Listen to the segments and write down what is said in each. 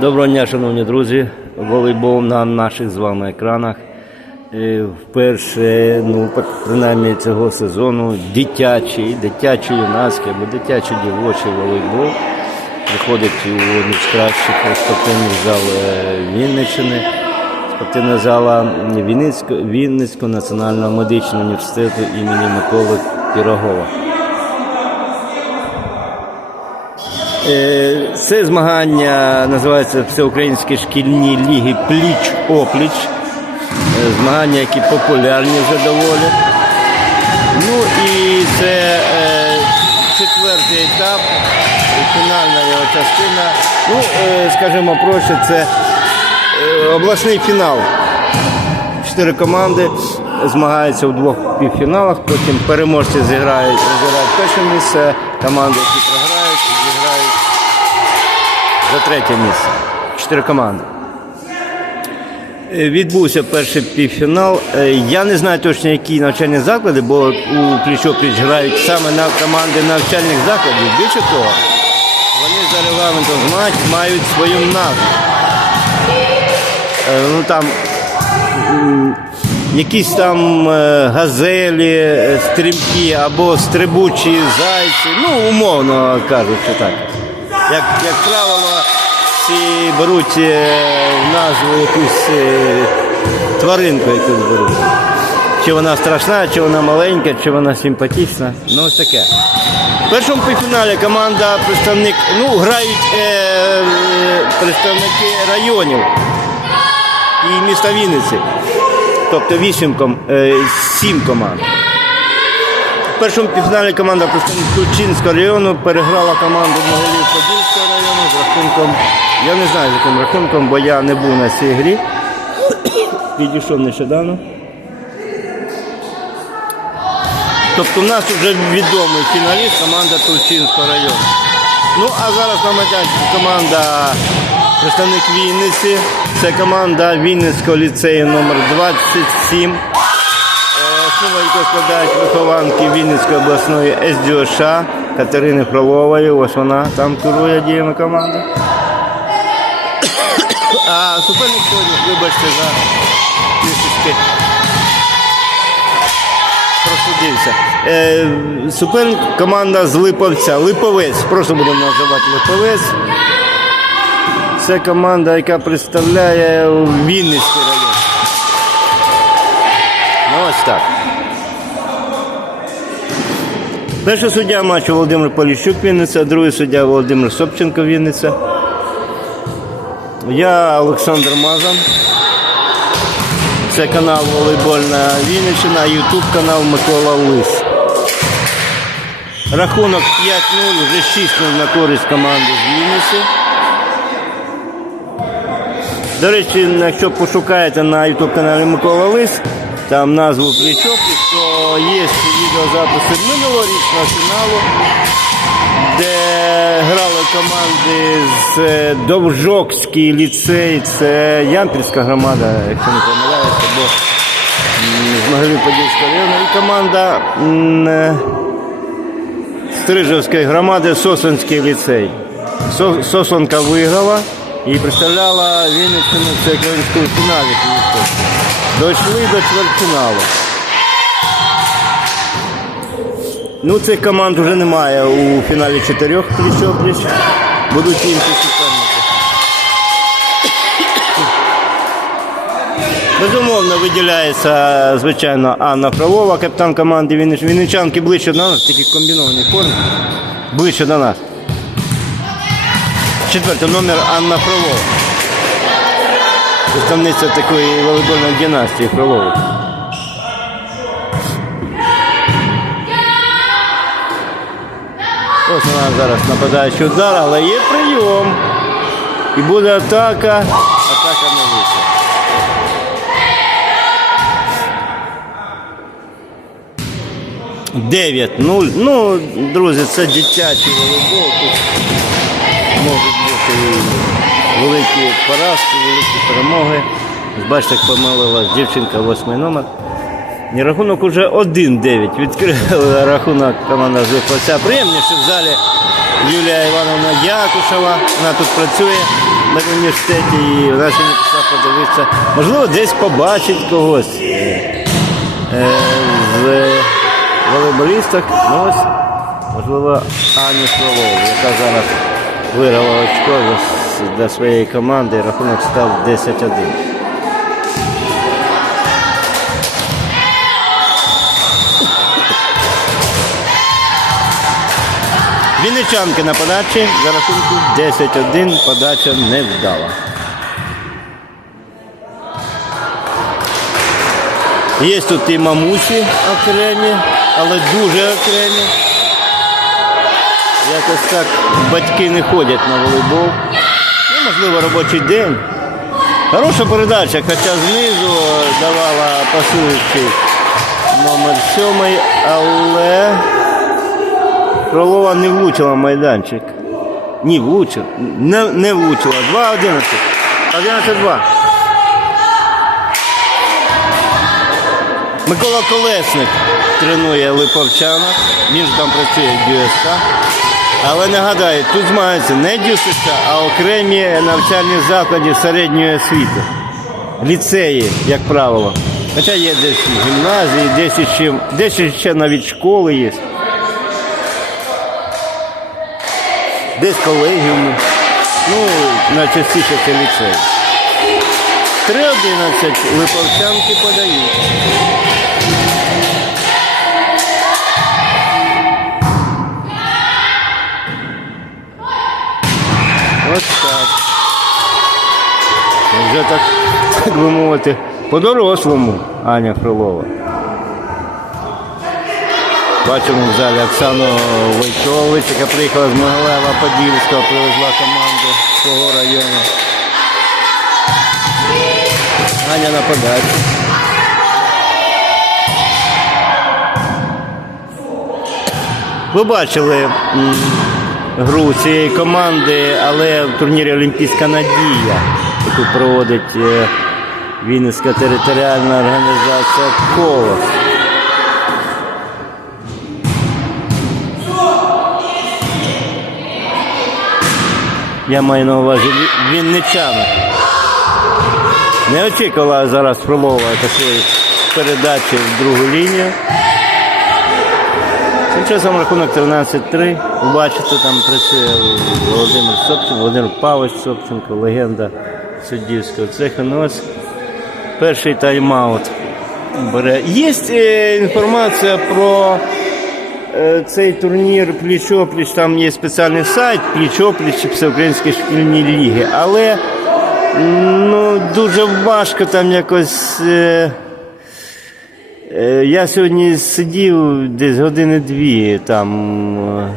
Доброго дня, шановні друзі. Волейбол на наших з вами екранах. Е, Вперше, ну, принаймні цього сезону, дитячий, дитячий юнацький або дитячий дівочий волейбол приходить у одну з кращих спортивних зал е, Вінниччини. Спортивна зала Вінницького, Вінницького національного медичного університету імені Миколи Пірогова. Це змагання називається Всеукраїнські шкільні ліги пліч-опліч. Е, Змагання, які популярні вже доволі. Ну і це е, четвертий етап, фінальна його частина. Ну, е, скажімо проще, це е, обласний фінал. Чотири команди змагаються у двох півфіналах, потім переможці зіграють, розіграють перше місце, команди, які програють, зіграють за третє місце. Чотири команди. Е, Відбувся перший півфінал. Е, Я не знаю точно, які навчальні заклади, бо у пліч-опліч грають саме на команди навчальних закладів. Більше того, вони за регламентом змагань мають свою назву. Е, Ну там якісь там е, газелі, е, стрімкі або стрибучі зайці, ну, умовно кажучи так. Як, як правило, всі беруть е, назву якусь тваринку якусь беруть. Чи вона страшна, чи вона маленька, чи вона симпатична. Ну ось таке. В першому півфіналі команда представник, ну, грають е, е, представники районів і міста Вінниці. Тобто вісім ком, е, сім команд. В першому півфіналі команда Тульчинського району переграла команду Могилів Подільського району з рахунком. Я не знаю, з яким рахунком, бо я не був на цій грі. Підійшов нещодавно. Тобто в нас вже відомий фіналіст команда Тульчинського району. Ну а зараз на команда представник Вінниці. Це команда Вінницького ліцею номер 27 Е, Основу складають вихованки Вінницької обласної СДОШ Катерини Фролової. Ось вона там керує діями команди. А суперник сьогодні, вибачте, за трішечки просудився. Е, суперник команда з Липовця. Липовець, просто будемо називати Липовець. Це команда, яка представляє Вінницький район. Ну ось так. Перший суддя матчу Володимир Поліщук Вінниця, другий суддя Володимир Собченко Вінниця. Я Олександр Мазан. Це канал Волейбольна Вінниччина, Ютуб канал Микола Лис. Рахунок 5-0, вже 6-0 на користь команди з Вінниці. До речі, якщо пошукаєте на YouTube каналі Микола Лис, там назву плічок, то є відеозаписи минулорічного фіналу, де грали команди з е, Довжокський ліцей, це Ямпільська громада, якщо не помиляюся, бо з Могилів Подільського району, і команда е, Стрижевської громади Сосонський ліцей. Со- Сосонка виграла і представляла Вінницькому всеукраїнському фіналі. Дійшли до чвертьфіналу. Ну, цих команд вже немає у фіналі чотирьох пліч-опліч. Будуть інші суперники. Безумовно, виділяється, звичайно, Анна Фролова, капітан команди Віннич. Вінничанки ближче до нас, такі комбіновані форми. Ближче до нас. Четвертий номер Анна Фролова. Представниця такої волейбольної династії Фролових. Ось вона зараз нападаючий удар, але є прийом. І буде атака. Атака на вихід. Дев'ять нуль. Ну, друзі, це дитячий волейбол. Тут бути великі поразки, великі перемоги. Бачите, як помилилась дівчинка, восьмий номер. І рахунок уже 1-9. Відкрили рахунок команда з Лиховця. Приємніше в залі Юлія Івановна Якушева. Вона тут працює. на університеті і вона сьогодні пішла подивитися. Можливо, десь побачить когось е, з волейболісток. Ну ось, можливо, Аню Фролову, яка зараз виграла очко для- своєї команди. Рахунок став 10-1. Вінничанки на подачі за рахунку 10-1 подача не вдала. Є тут і мамусі окремі, але дуже окремі. Якось так батьки не ходять на волейбол. Ну, можливо, робочий день. Хороша передача, хоча знизу давала пасуючий номер сьомий, але Кролова не влучила майданчик. Ні, влучив. Не, не влучила. 2-11. 11-2. Микола Колесник тренує Липовчанок. Він там працює в ДЮСК. Але нагадаю, тут змагаються не ДЮСК, а окремі навчальні заклади середньої освіти. Ліцеї, як правило. Хоча є десь гімназії, десь ще, десь ще навіть школи є. десь колегіуми. Ну, найчастіше це ліцей. 3.11 липовчанки подають. Мовити, по-дорослому Аня Фролова. Бачимо в залі Оксану Войчович, яка приїхала з Могилева Подільського, привезла команду свого району. Аня на подачі. Ви бачили гру цієї команди, але в турнірі Олімпійська надія, яку проводить е, Вінницька територіальна організація «Колос». Я маю на увазі Ві- вінничанок. Не очікувала зараз Фролова такої передачі в другу лінію. Тим часом рахунок 13-3. Ви бачите, там працює Володимир Собченко, Володимир Павлович Собченко, легенда суддівського цеху. Ну ось перший тайм-аут бере. Є е, інформація про е, цей турнір пліч-опліч, там є спеціальний сайт пліч-опліч Всеукраїнської шкільні ліги, але ну, дуже важко там якось. Е, Я сьогодні сидів десь години дві там.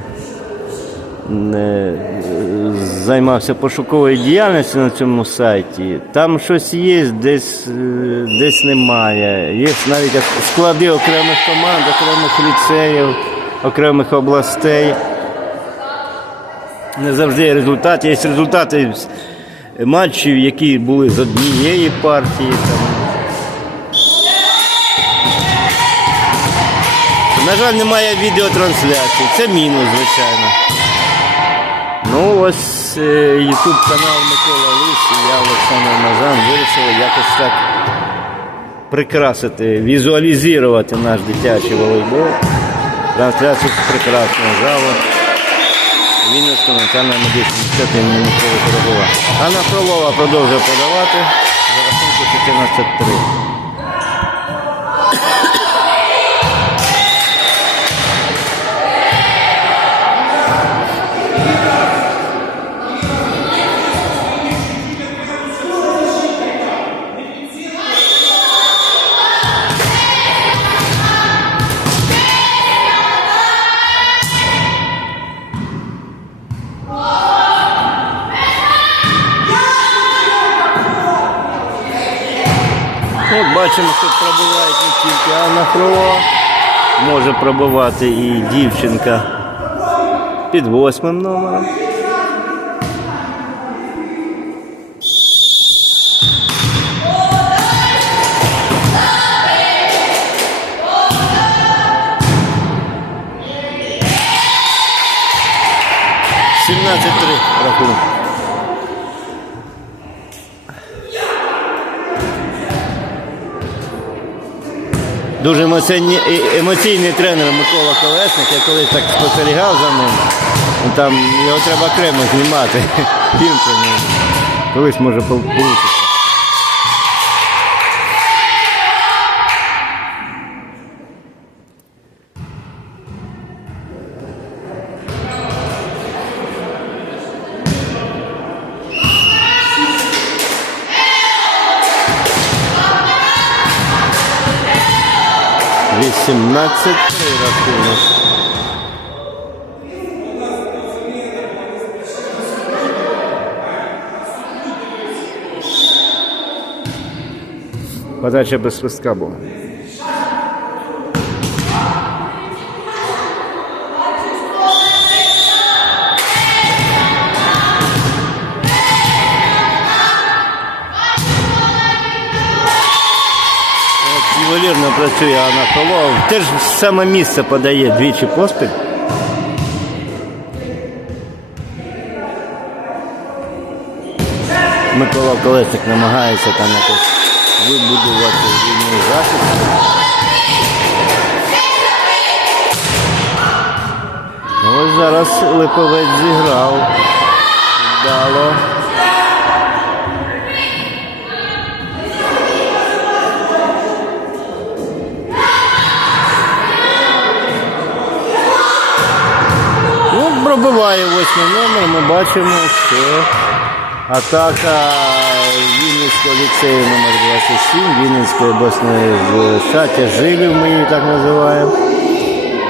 Займався пошуковою діяльністю на цьому сайті. Там щось є, десь, е, десь немає. Є навіть склади окремих команд, окремих ліцеїв, окремих областей. Не завжди є результати. Є результати матчів, які були з однієї партії. Там. На жаль, немає відеотрансляції. Це мінус, звичайно. Ну, ось е, YouTube канал Микола Лис і я Олександр Мазан вирішили якось так прикрасити, візуалізувати наш дитячий волейбол. Трансляцію прекрасного залу. Вінницького національного медичного університету імені Миколи Пирогова. Анна Фролова продовжує подавати за рахунку 14-3. Бачимо, що пробивають не тільки Анна Фролова, може пробивати і дівчинка під восьмим номером. Сімнадцять три рахунок. Дуже емоційний, е- емоційний тренер Микола Колесник. Я колись так спостерігав за ним. Ну, Там його треба окремо знімати. Фільм про нього. Колись може вийти. Вісімнадцять три рахунок. Подача без свистка працює Анна Холов. Теж саме місце подає двічі поспіль. Микола Колесник намагається там якось вибудувати захисту. Ну, Ось зараз Липовець зіграв. Вдало. Пробиває восьмий номер, ми бачимо, що атака Вінницького ліцею номер 27 Вінницької обласної в штаті Жилів, ми її так називаємо.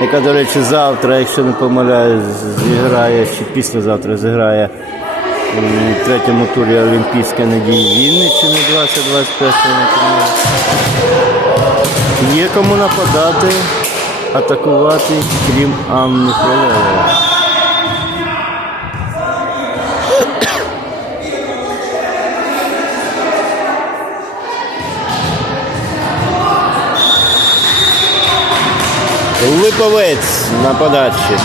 Яка, до речі, завтра, якщо не помиляюсь, зіграє, чи післязавтра зіграє у третьому турі Олімпійської надії Вінниччини 2025 Є кому нападати, атакувати, крім Анни Фролової. Липовець на подачі.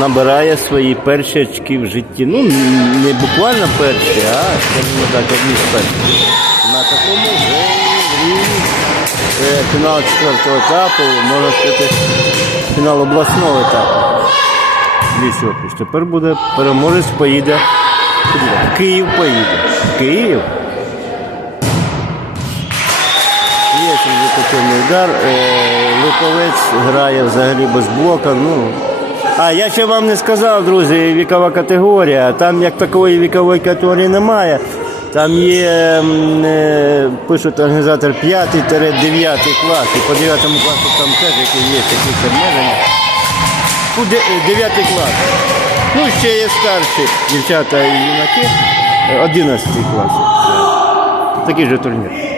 Набирає свої перші очки в житті. Ну, не буквально перші, а скажімо так, одні з перших. На такому вже рівні е, фінал четвертого етапу, можна сказати, фінал обласного етапу. Лісопіч. Тепер буде переможець поїде. Київ поїде. Київ. Є результативний удар. Е, Липовець грає взагалі без блока. Ну. А я ще вам не сказав, друзі, вікова категорія. Там як такої вікової категорії немає. Там є, е, пишуть організатор 5-9 клас. І по 9 класу там теж є якісь обмеження. Ну, 9 клас. Ну, ще є старші дівчата і юнаки. Е, 11 клас. Такий же турнір.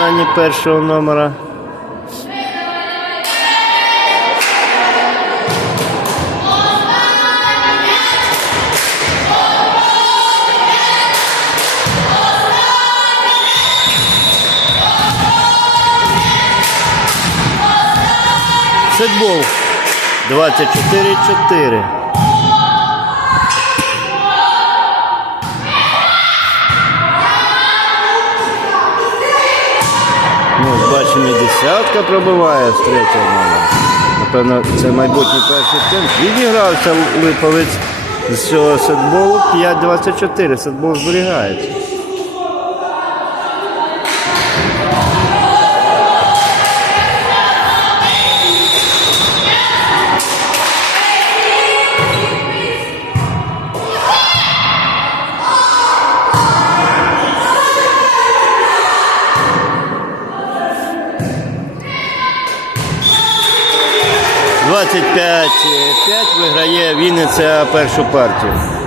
Виконання першого номера. Сетбол 24-4. Ну, бачимо, десятка пробиває з третього номера. Напевно, це майбутній перший тим. Відігрався Липовець з цього сетболу 5-24. Сетбол зберігається. Двадцять п'ять п'ять виграє Вінниця першу партію.